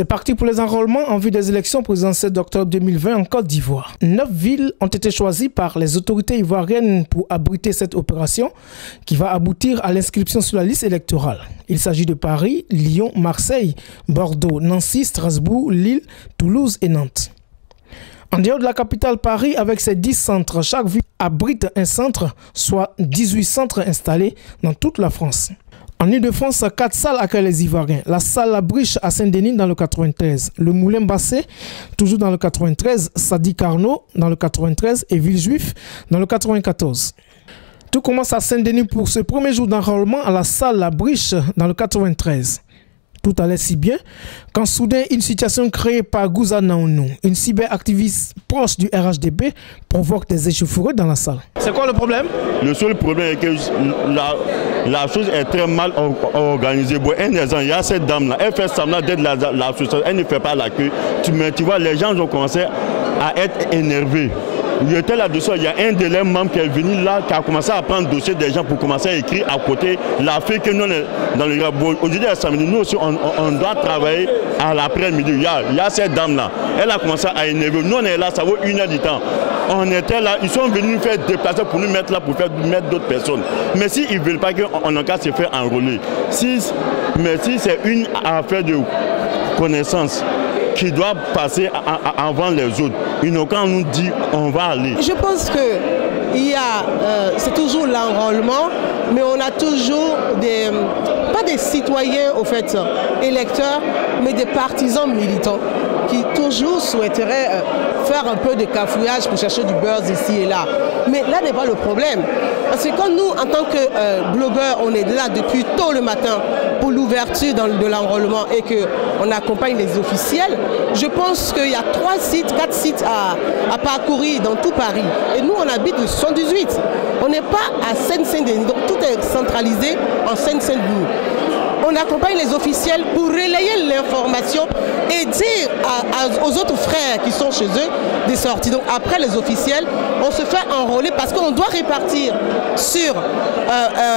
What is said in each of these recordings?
C'est parti pour les enrôlements en vue des élections présidentielles d'octobre 2020 en Côte d'Ivoire. 9 villes ont été choisies par les autorités ivoiriennes pour abriter cette opération qui va aboutir à l'inscription sur la liste électorale. Il s'agit de Paris, Lyon, Marseille, Bordeaux, Nancy, Strasbourg, Lille, Toulouse et Nantes. En dehors de la capitale Paris, avec ses 10 centres, chaque ville abrite un centre, soit 18 centres installés dans toute la France. En Ile-de-France, 4 salles accueillent les Ivoiriens. La salle La Briche à Saint-Denis dans le 93, le Moulin Bassé, toujours dans le 93, Sadi Carnot dans le 93 et Villejuif dans le 94. Tout commence à Saint-Denis pour ce premier jour d'enrôlement à la salle La Briche dans le 93. Tout allait si bien quand soudain une situation créée par Gouza Naounou, une cyberactiviste proche du RHDP, provoque des échauffourées dans la salle. C'est quoi le problème? Le seul problème est que la chose est très mal organisée. Bon, un exemple, il y a cette dame-là, elle fait semblant d'être l'association, elle ne fait pas la queue. Mais tu vois, les gens ont commencé à être énervés. Il était là-dessus, il y a un de leurs membres qui est venu là, qui a commencé à prendre le dossier des gens pour commencer à écrire à côté la fille que nous, dans le gars. Bon, aujourd'hui, à samedi, nous aussi, on doit travailler à l'après-midi. Il y a cette dame-là, elle a commencé à énerver. Nous, on est là, ça vaut 1 heure du temps. On était là, ils sont venus nous faire déplacer pour nous mettre là, pour mettre d'autres personnes. Mais s'ils ne veulent pas qu'on en cas se faire enrôler, mais si c'est une affaire de connaissance, qui doit passer avant les autres. Ils n'ont qu'à nous dire on va aller. Je pense que c'est toujours l'enrôlement, mais on a toujours pas des citoyens au fait électeurs, mais des partisans militants qui toujours souhaiteraient faire un peu de cafouillage pour chercher du buzz ici et là. Mais là n'est pas le problème. Parce que quand nous, en tant que blogueurs, on est là depuis tôt le matin pour l'ouverture de l'enrôlement et qu'on accompagne les officiels, je pense qu'il y a 4 sites à parcourir dans tout Paris. Et nous, on habite le 78. On n'est pas à Seine-Saint-Denis, donc tout est centralisé en Seine-Saint-Denis. On accompagne les officiels pour relayer l'information et dire aux autres frères qui sont chez eux des sorties. Donc après les officiels, on se fait enrôler parce qu'on doit répartir sur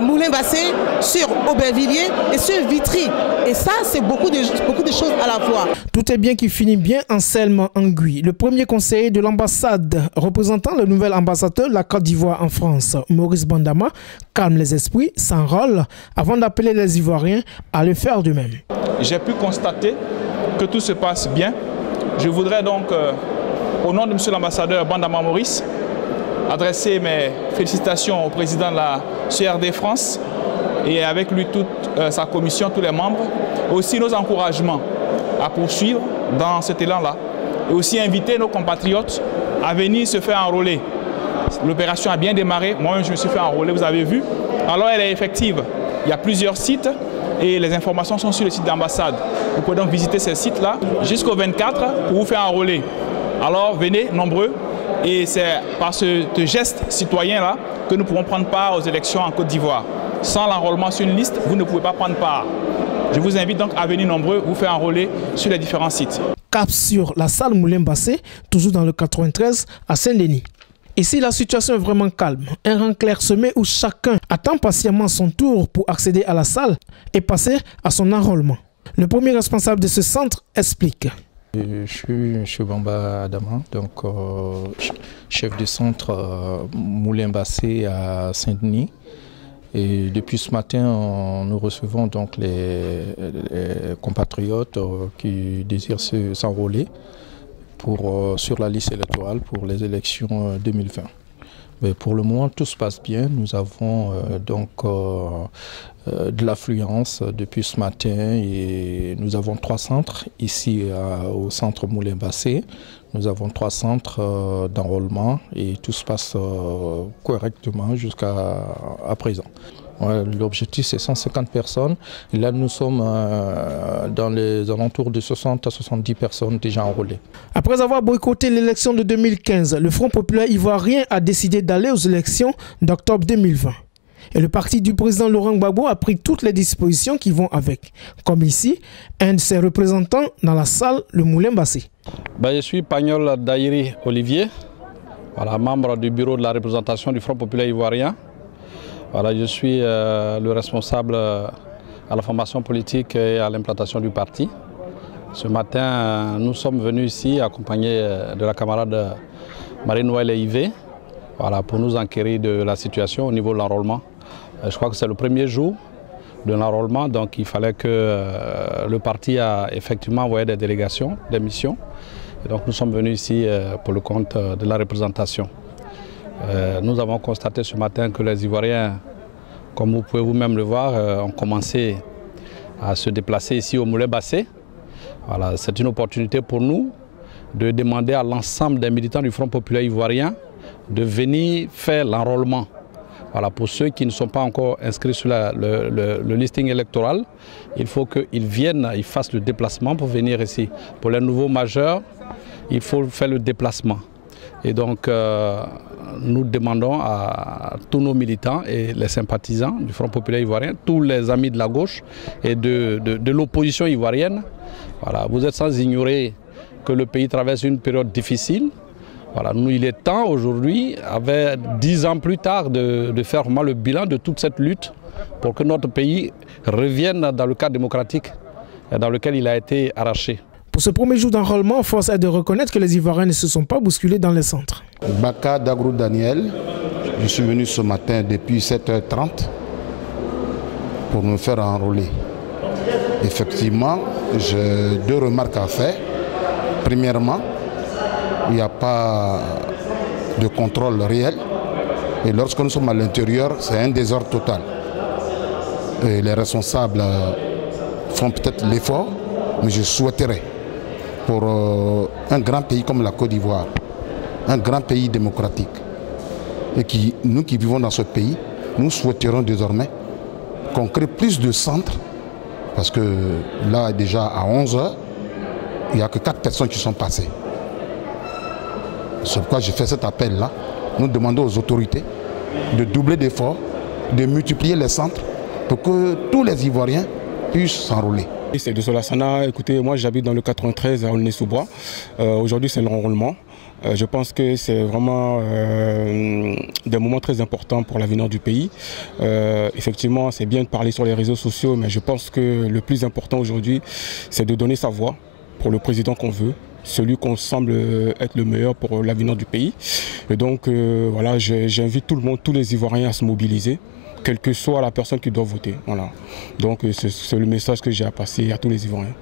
Moulin Bassé, sur Aubervilliers et sur Vitry. Et ça, c'est beaucoup de choses à la fois. Tout est bien qui finit bien. Anselme Angui, le premier conseiller de l'ambassade représentant le nouvel ambassadeur de la Côte d'Ivoire en France, Maurice Bandama, calme les esprits, s'enrôle avant d'appeler les Ivoiriens à le faire de même. J'ai pu constater que tout se passe bien. Je voudrais donc, au nom de M. l'ambassadeur Bandama Maurice, adresser mes félicitations au président de la CRD France et avec lui toute sa commission, tous les membres, aussi nos encouragements à poursuivre dans cet élan-là et aussi inviter nos compatriotes à venir se faire enrôler. L'opération a bien démarré, moi-même je me suis fait enrôler, vous avez vu. Alors elle est effective, il y a plusieurs sites et les informations sont sur le site d'ambassade. Vous pouvez donc visiter ces sites-là jusqu'au 24 pour vous faire enrôler. Alors venez nombreux et c'est par ce geste citoyen-là que nous pourrons prendre part aux élections en Côte d'Ivoire. Sans l'enrôlement sur une liste, vous ne pouvez pas prendre part. Je vous invite donc à venir nombreux, vous faire enrôler sur les différents sites. Cap sur la salle Moulin Bassé, toujours dans le 93 à Saint-Denis. Ici, la situation est vraiment calme. Un rang clairsemé où chacun attend patiemment son tour pour accéder à la salle et passer à son enrôlement. Le premier responsable de ce centre explique. Je suis Bamba Adama, donc chef de centre Moulin Bassé à Saint-Denis. Et depuis ce matin, nous recevons donc les compatriotes qui désirent s'enrôler sur la liste électorale pour les élections 2020. Mais pour le moment, tout se passe bien. Nous avons de l'affluence depuis ce matin et nous avons 3 centres ici au centre Moulin Bassé. Nous avons 3 centres d'enrôlement et tout se passe correctement jusqu'à présent. L'objectif, c'est 150 personnes. Et là, nous sommes dans les alentours de 60 à 70 personnes déjà enrôlées. Après avoir boycotté l'élection de 2015, le Front populaire ivoirien a décidé d'aller aux élections d'octobre 2020. Et le parti du président Laurent Gbagbo a pris toutes les dispositions qui vont avec. Comme ici, un de ses représentants dans la salle, le Moulin Bassé. Je suis Pagnol Daïri Olivier, membre du bureau de la représentation du Front populaire ivoirien. Je suis le responsable à la formation politique et à l'implantation du parti. Ce matin, nous sommes venus ici accompagnés de la camarade Marie-Noël Yvé, voilà, pour nous enquérir de la situation au niveau de l'enrôlement. Je crois que c'est le premier jour de l'enrôlement, donc il fallait que le parti a effectivement envoyé des délégations, des missions. Et donc nous sommes venus ici pour le compte de la représentation. Nous avons constaté ce matin que les Ivoiriens, comme vous pouvez vous-même le voir, ont commencé à se déplacer ici au Moulin Bassé. Voilà, c'est une opportunité pour nous de demander à l'ensemble des militants du Front populaire ivoirien de venir faire l'enrôlement. Voilà, pour ceux qui ne sont pas encore inscrits sur le listing électoral, il faut qu'ils viennent, ils fassent le déplacement pour venir ici. Pour les nouveaux majeurs, il faut faire le déplacement. Et donc, nous demandons à tous nos militants et les sympathisants du Front populaire ivoirien, tous les amis de la gauche et de l'opposition ivoirienne, voilà, vous êtes sans ignorer que le pays traverse une période difficile. Voilà, nous, il est temps aujourd'hui, avec 10 ans plus tard, de faire vraiment le bilan de toute cette lutte pour que notre pays revienne dans le cadre démocratique dans lequel il a été arraché. Pour ce premier jour d'enrôlement, force est de reconnaître que les Ivoiriens ne se sont pas bousculés dans les centres. Baka Dagrou Daniel, je suis venu ce matin depuis 7h30 pour me faire enrôler. Effectivement, j'ai 2 remarques à faire. Premièrement, il n'y a pas de contrôle réel. Et lorsque nous sommes à l'intérieur, c'est un désordre total. Et les responsables font peut-être l'effort, mais je souhaiterais, pour un grand pays comme la Côte d'Ivoire, un grand pays démocratique, et nous qui vivons dans ce pays, nous souhaiterons désormais qu'on crée plus de centres, parce que là, déjà à 11h, il n'y a que 4 personnes qui sont passées. C'est pourquoi j'ai fait cet appel-là. Nous demandons aux autorités de doubler d'efforts, de multiplier les centres pour que tous les Ivoiriens puissent s'enrôler. C'est de Solassana. Écoutez, moi j'habite dans le 93 à Aulnay-sous-Bois. Aujourd'hui c'est l'enrôlement. Je pense que c'est vraiment des moments très importants pour l'avenir du pays. Effectivement, c'est bien de parler sur les réseaux sociaux, mais je pense que le plus important aujourd'hui, c'est de donner sa voix pour le président qu'on veut, celui qu'on semble être le meilleur pour l'avenir du pays. Et donc voilà, j'invite tout le monde, tous les Ivoiriens à se mobiliser, quelle que soit la personne qui doit voter. Voilà. Donc c'est le message que j'ai à passer à tous les Ivoiriens.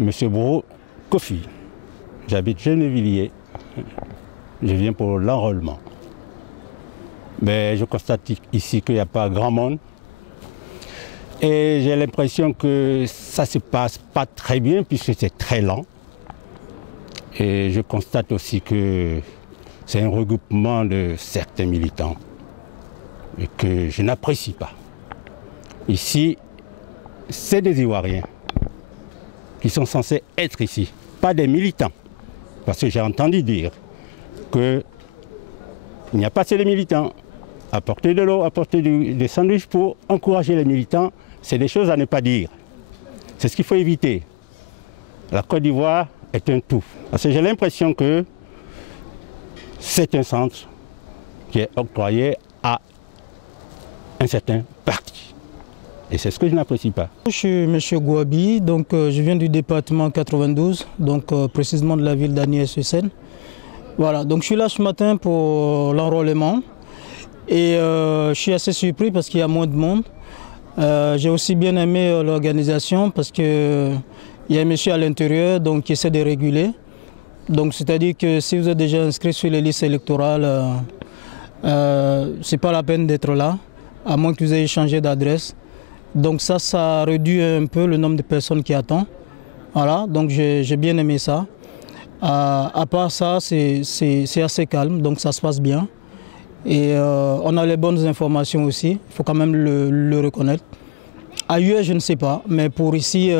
Monsieur Bro Kofi, j'habite Gennevilliers. Je viens pour l'enrôlement. Mais je constate ici qu'il n'y a pas grand monde. Et j'ai l'impression que ça ne se passe pas très bien puisque c'est très lent. Et je constate aussi que c'est un regroupement de certains militants et que je n'apprécie pas. Ici, c'est des Ivoiriens qui sont censés être ici, pas des militants. Parce que j'ai entendu dire qu'il n'y a pas assez de militants. Apporter de l'eau, apporter des sandwichs pour encourager les militants, c'est des choses à ne pas dire. C'est ce qu'il faut éviter. La Côte d'Ivoire est un tout. Parce que j'ai l'impression que c'est un centre qui est octroyé à un certain parti. Et c'est ce que je n'apprécie pas. Je suis M. Gouabi, donc je viens du département 92, donc précisément de la ville d'Agnès-sur-Seine. Voilà, donc je suis là ce matin pour l'enrôlement et je suis assez surpris parce qu'il y a moins de monde. J'ai aussi bien aimé l'organisation parce qu'il y a un monsieur à l'intérieur donc, qui essaie de réguler. Donc c'est-à-dire que si vous êtes déjà inscrit sur les listes électorales, ce n'est pas la peine d'être là, à moins que vous ayez changé d'adresse. Donc ça réduit un peu le nombre de personnes qui attendent. Voilà, donc j'ai bien aimé ça. À part ça, c'est assez calme, donc ça se passe bien. Et on a les bonnes informations aussi, il faut quand même le reconnaître. Ailleurs, je ne sais pas, mais pour ici,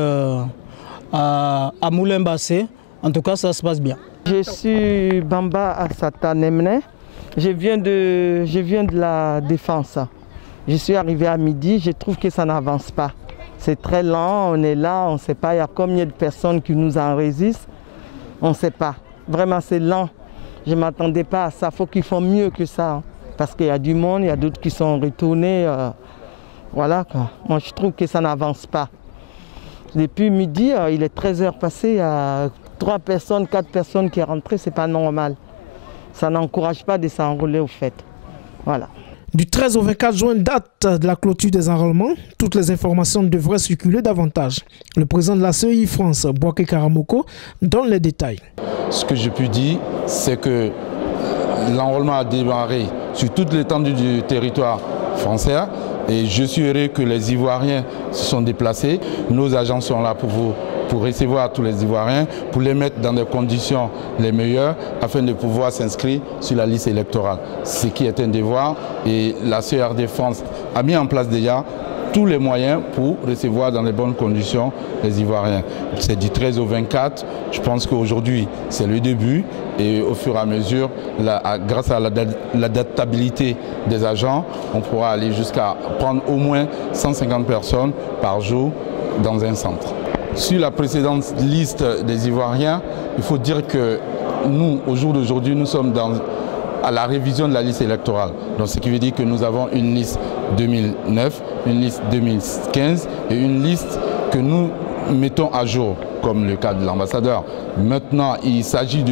à Moulin Bassé, en tout cas, ça se passe bien. Je suis Bamba Assata Nemne, je viens de la Défense. Je suis arrivé à midi, je trouve que ça n'avance pas. C'est très lent, on est là, on ne sait pas, il y a combien de personnes qui nous en résistent, on ne sait pas. Vraiment, c'est lent. Je ne m'attendais pas à ça, il faut qu'ils font mieux que ça. Parce qu'il y a du monde, il y a d'autres qui sont retournés. Voilà quoi. Moi, je trouve que ça n'avance pas. Depuis midi, il est 13h passé, il y a 3 personnes, 4 personnes qui sont rentrées, c'est pas normal. Ça n'encourage pas de s'enrôler au fait. Voilà. Du 13 au 24 juin, date de la clôture des enrôlements, toutes les informations devraient circuler davantage. Le président de la CEI France, Bouaké Karamoko, donne les détails. Ce que je puis dire, c'est que l'enrôlement a démarré sur toute l'étendue du territoire français et je suis heureux que les Ivoiriens se sont déplacés. Nos agents sont là pour recevoir tous les Ivoiriens, pour les mettre dans des conditions les meilleures afin de pouvoir s'inscrire sur la liste électorale. Ce qui est un devoir et la CERD France a mis en place déjà tous les moyens pour recevoir dans les bonnes conditions les Ivoiriens. C'est du 13 au 24, je pense qu'aujourd'hui c'est le début et au fur et à mesure, grâce à l'adaptabilité des agents, on pourra aller jusqu'à prendre au moins 150 personnes par jour dans un centre. Sur la précédente liste des Ivoiriens, il faut dire que nous, au jour d'aujourd'hui, nous sommes à la révision de la liste électorale. Donc, ce qui veut dire que nous avons une liste 2009, une liste 2015 et une liste que nous mettons à jour, comme le cas de l'ambassadeur. Maintenant, il s'agit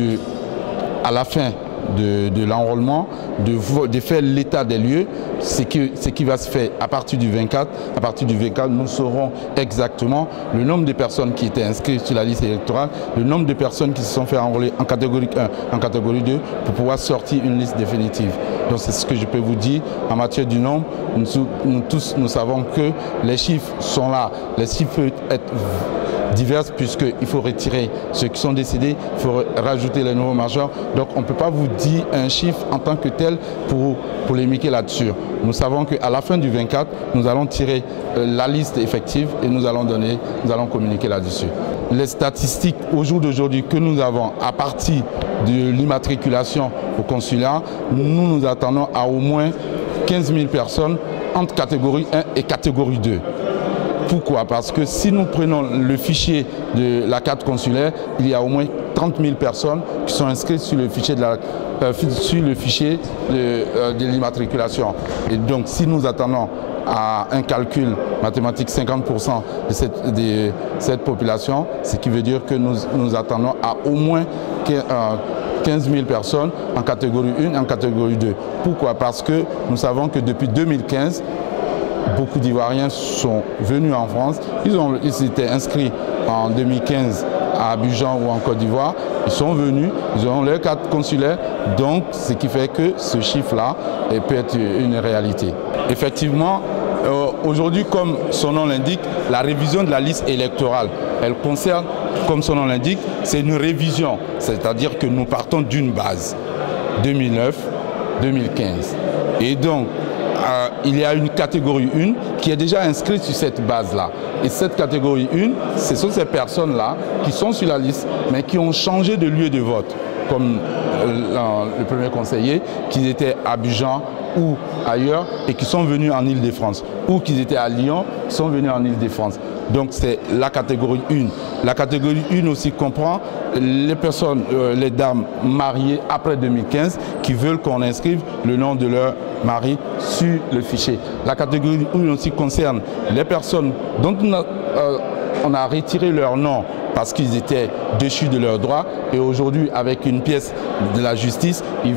à la fin de l'enrôlement, de faire l'état des lieux, ce qui va se faire à partir du 24. À partir du 24, nous saurons exactement le nombre de personnes qui étaient inscrites sur la liste électorale, le nombre de personnes qui se sont fait enrôler en catégorie 1, en catégorie 2, pour pouvoir sortir une liste définitive. Donc c'est ce que je peux vous dire. En matière du nombre, nous tous, nous savons que les chiffres sont là. Les chiffres peuvent être divers puisqu'il faut retirer ceux qui sont décédés, il faut rajouter les nouveaux majeurs. Donc on ne peut pas vous dire un chiffre en tant que tel pour polémiquer là-dessus. Nous savons qu'à la fin du 24, nous allons tirer la liste effective et nous allons communiquer là-dessus. Les statistiques au jour d'aujourd'hui que nous avons à partir de l'immatriculation au consulat, nous attendons à au moins 15 000 personnes entre catégorie 1 et catégorie 2. Pourquoi? Parce que si nous prenons le fichier de la carte consulaire, il y a au moins 30 000 personnes qui sont inscrites sur le fichier de l'immatriculation. Et donc si nous attendons à un calcul mathématique 50% de cette population, ce qui veut dire que nous attendons à au moins 15 000 personnes en catégorie 1 et en catégorie 2. Pourquoi? Parce que nous savons que depuis 2015, beaucoup d'Ivoiriens sont venus en France. Ils s'étaient inscrits en 2015 à Abidjan ou en Côte d'Ivoire. Ils sont venus, ils ont leur carte consulaire. Donc, ce qui fait que ce chiffre-là peut être une réalité. Effectivement, aujourd'hui, comme son nom l'indique, la révision de la liste électorale, elle concerne, comme son nom l'indique, c'est une révision. C'est-à-dire que nous partons d'une base, 2009-2015. Et donc, il y a une catégorie 1 qui est déjà inscrite sur cette base-là. Et cette catégorie 1, ce sont ces personnes-là qui sont sur la liste, mais qui ont changé de lieu de vote, comme le premier conseiller, qui était à Abidjan ou ailleurs, et qui sont venus en Île-de-France, ou qui étaient à Lyon, qui sont venus en Île-de-France. Donc c'est la catégorie 1. La catégorie 1 aussi comprend les personnes, les dames mariées après 2015 qui veulent qu'on inscrive le nom de leur mari sur le fichier. La catégorie 1 aussi concerne les personnes dont on a retiré leur nom parce qu'ils étaient déchus de leurs droits et aujourd'hui avec une pièce de la justice, il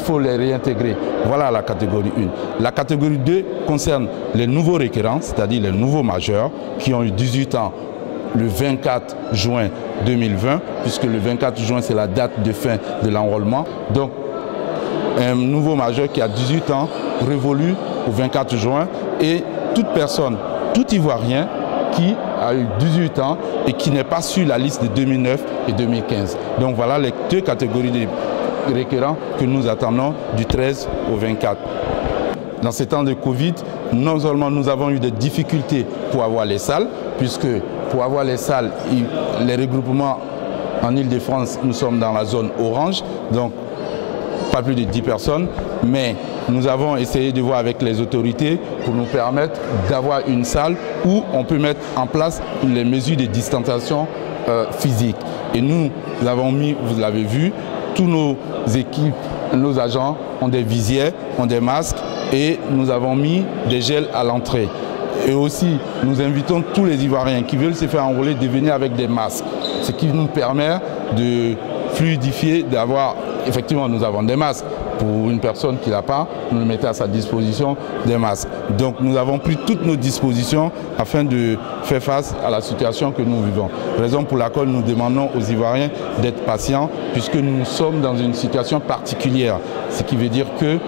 faut les réintégrer. Voilà la catégorie 1. La catégorie 2 concerne les nouveaux requérants, c'est-à-dire les nouveaux majeurs qui ont eu 18 ans le 24 juin 2020, puisque le 24 juin c'est la date de fin de l'enrôlement. Donc un nouveau majeur qui a 18 ans révolu au 24 juin et toute personne, tout Ivoirien qui a eu 18 ans et qui n'est pas sur la liste de 2009 et 2015. Donc voilà les deux catégories de requérants que nous attendons du 13 au 24. Dans ces temps de Covid, non seulement nous avons eu des difficultés pour avoir les salles, puisque pour avoir les salles, les regroupements en Île-de-France, nous sommes dans la zone orange, donc pas plus de 10 personnes, mais nous avons essayé de voir avec les autorités pour nous permettre d'avoir une salle où on peut mettre en place les mesures de distanciation physique. Et nous avons mis, vous l'avez vu, tous nos équipes, nos agents ont des visières, ont des masques et nous avons mis des gels à l'entrée. Et aussi, nous invitons tous les Ivoiriens qui veulent se faire enrôler de venir avec des masques, ce qui nous permet de fluidifier, d'avoir, effectivement nous avons des masques. Pour une personne qui l'a pas, nous le mettons à sa disposition des masques. Donc nous avons pris toutes nos dispositions afin de faire face à la situation que nous vivons. Raison pour laquelle nous demandons aux Ivoiriens d'être patients puisque nous sommes dans une situation particulière. Ce qui veut dire que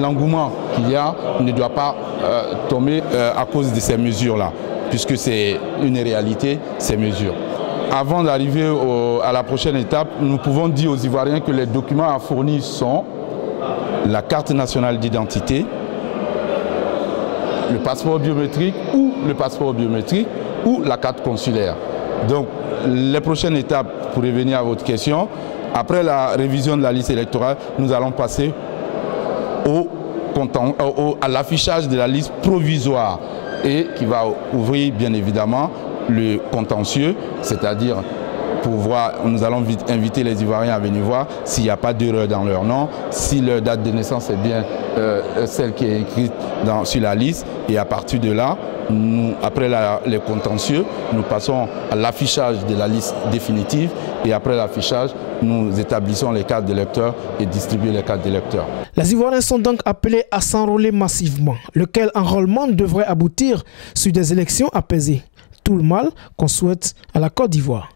l'engouement qu'il y a ne doit pas tomber à cause de ces mesures-là, puisque c'est une réalité, ces mesures. Avant d'arriver à la prochaine étape, nous pouvons dire aux Ivoiriens que les documents à fournir sont la carte nationale d'identité, le passeport biométrique ou la carte consulaire. Donc, les prochaines étapes, pour revenir à votre question, après la révision de la liste électorale, nous allons passer à l'affichage de la liste provisoire et qui va ouvrir bien évidemment le contentieux, c'est-à-dire nous allons inviter les Ivoiriens à venir voir s'il n'y a pas d'erreur dans leur nom, si leur date de naissance est bien celle qui est écrite sur la liste, et à partir de là, après les contentieux, nous passons à l'affichage de la liste définitive et après l'affichage, nous établissons les cartes d'électeurs et distribuons les cartes d'électeurs. Les Ivoiriens sont donc appelés à s'enrôler massivement, lequel enrôlement devrait aboutir sur des élections apaisées. Tout le mal qu'on souhaite à la Côte d'Ivoire.